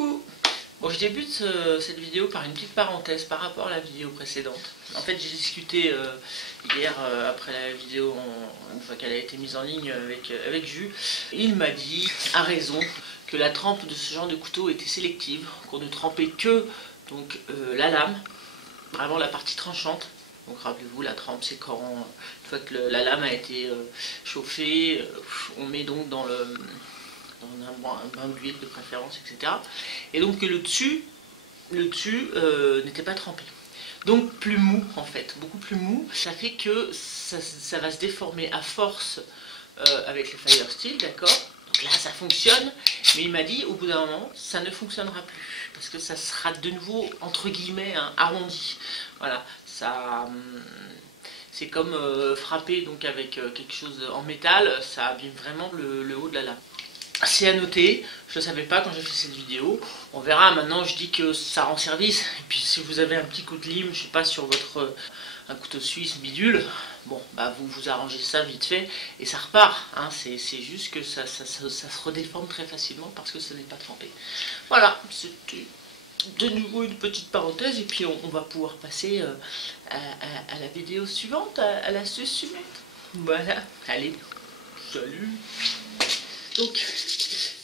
Coucou. Bon, je débute cette vidéo par une petite parenthèse par rapport à la vidéo précédente. En fait, j'ai discuté hier après la vidéo, une fois qu'elle a été mise en ligne avec Jus. Il m'a dit, à raison, que la trempe de ce genre de couteau était sélective, qu'on ne trempait que donc, la lame, vraiment la partie tranchante. Donc rappelez-vous, la trempe, c'est quand, une fois que la lame a été chauffée, on met donc dans un bain d'huile de préférence, etc. Et donc que le dessus n'était pas trempé. Donc plus mou en fait, beaucoup plus mou. Ça fait que ça va se déformer à force avec le Fire Steel, d'accord. Donc là ça fonctionne, mais il m'a dit au bout d'un moment ça ne fonctionnera plus. Parce que ça sera de nouveau entre guillemets arrondi. Voilà, ça... c'est comme frapper donc avec quelque chose en métal, ça abîme vraiment le haut de la lame. C'est à noter, je ne le savais pas quand j'ai fait cette vidéo, on verra. Maintenant je dis que ça rend service, et puis si vous avez un petit coup de lime, je sais pas, sur votre un couteau suisse bidule, bon bah vous arrangez ça vite fait et ça repart, hein. C'est juste que ça se redéforme très facilement parce que ce n'est pas trempé. Voilà, c'était de nouveau une petite parenthèse, et puis on va pouvoir passer à la vidéo suivante, à l'astuce suivante. Voilà, allez, salut. Donc,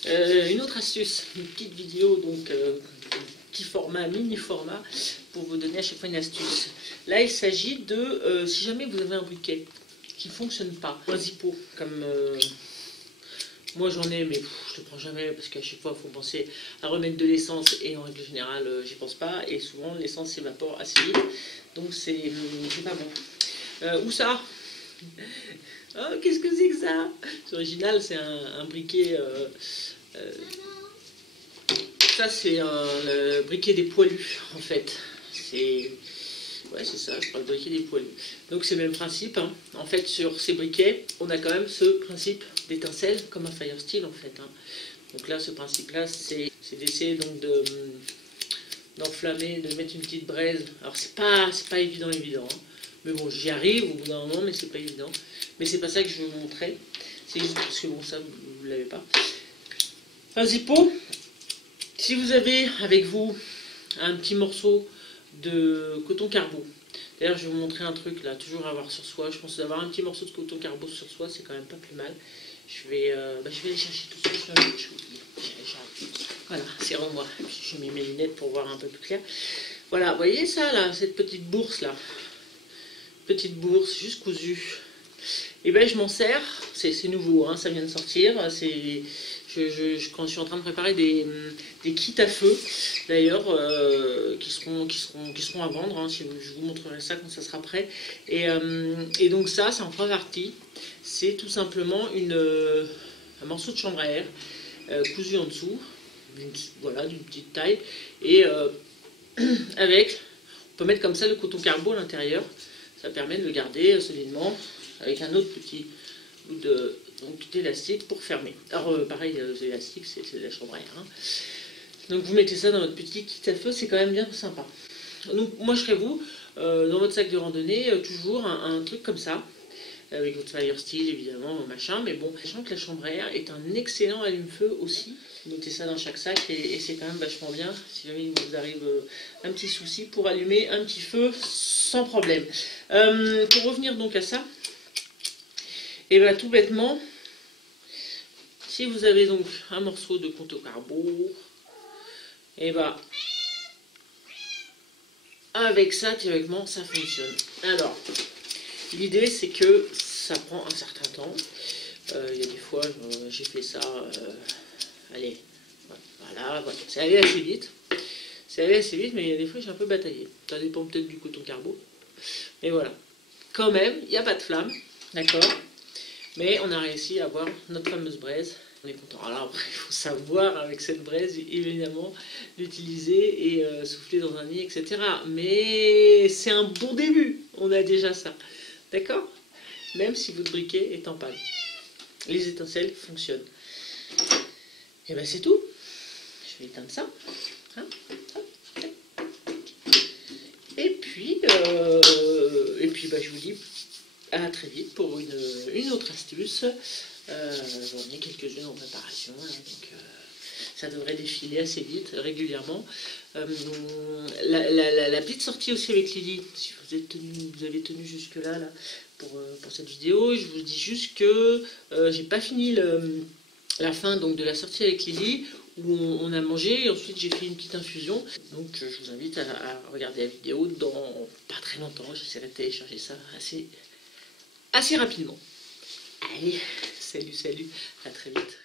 une autre astuce, une petite vidéo, donc petit format, mini format, pour vous donner à chaque fois une astuce. Là, il s'agit de, si jamais vous avez un briquet qui ne fonctionne pas, un zippo, comme moi j'en ai, mais je ne le prends jamais, parce qu'à chaque fois, il faut penser à remettre de l'essence, et en règle générale, j'y pense pas, et souvent, l'essence s'évapore assez vite, donc c'est pas bon. Où ça? Oh, qu'est-ce que c'est que ça? C'est original, c'est un briquet. Ça, c'est le briquet des poilus, en fait. Ouais, c'est ça, je crois, le briquet des poilus. Donc, c'est le même principe, hein. En fait, sur ces briquets, on a quand même ce principe d'étincelle, comme un Fire Steel, en fait, hein. Donc là, ce principe-là, c'est d'essayer donc d'enflammer, de mettre une petite braise. Alors, c'est pas évident, hein. Mais bon, j'y arrive au bout d'un moment, mais c'est pas évident. Mais c'est pas ça que je veux vous montrer. C'est juste parce que bon, ça, vous ne l'avez pas. Un zippo. Si vous avez avec vous un petit morceau de coton carbo. D'ailleurs, je vais vous montrer un truc là, toujours à avoir sur soi. Je pense d'avoir un petit morceau de coton carbo sur soi, c'est quand même pas plus mal. Je vais aller chercher tout ça. Voilà, c'est moi. Je mets mes lunettes pour voir un peu plus clair. Voilà, vous voyez ça là, cette petite bourse là. Petite bourse, juste cousue. Et ben je m'en sers, c'est nouveau, hein, ça vient de sortir. Quand je suis en train de préparer des kits à feu, d'ailleurs, qui seront à vendre, hein, je vous montrerai ça quand ça sera prêt. Et donc ça en trois parties. C'est tout simplement un morceau de chambre à air cousu en dessous, voilà, d'une petite taille. Et on peut mettre comme ça le coton carbo à l'intérieur. Ça permet de le garder solidement avec un autre petit bout d'élastique pour fermer. Alors pareil, les élastiques, c'est de la chambre à air, hein. Donc vous mettez ça dans votre petit kit à feu, c'est quand même bien sympa. Donc moi je serais vous, dans votre sac de randonnée, toujours un truc comme ça, avec votre Fire Steel évidemment, machin, mais bon, sachant que la chambre à air est un excellent allume-feu aussi. Notez ça dans chaque sac, et c'est quand même vachement bien si jamais il vous arrive un petit souci pour allumer un petit feu sans problème. Pour revenir donc à ça, et bien tout bêtement, si vous avez donc un morceau de coton carbo, et bien avec ça théoriquement ça fonctionne. Alors l'idée c'est que ça prend un certain temps. Il y a des fois j'ai fait ça. Allez, voilà, c'est allé assez vite. C'est allé assez vite, mais il y a des fois j'ai un peu bataillé. Ça dépend peut-être du coton carbo. Mais voilà. Quand même, il n'y a pas de flamme, d'accord. Mais on a réussi à avoir notre fameuse braise. On est content. Alors après, il faut savoir avec cette braise, évidemment, l'utiliser et souffler dans un nid, etc. Mais c'est un bon début. On a déjà ça. D'accord? Même si votre briquet est en panne. Les étincelles fonctionnent. Et ben c'est tout. Je vais éteindre ça. Hein, et puis je vous dis à très vite pour une autre astuce. J'en ai quelques-unes en préparation. Hein, donc, ça devrait défiler assez vite, régulièrement. La petite sortie aussi avec Lily, si vous avez tenu jusque-là là, pour cette vidéo, je vous dis juste que j'ai pas fini la fin donc, de la sortie avec Lily, où on a mangé, et ensuite j'ai fait une petite infusion. Donc je vous invite à regarder la vidéo dans pas très longtemps, j'essaierai de télécharger ça assez rapidement. Allez, salut, à très vite.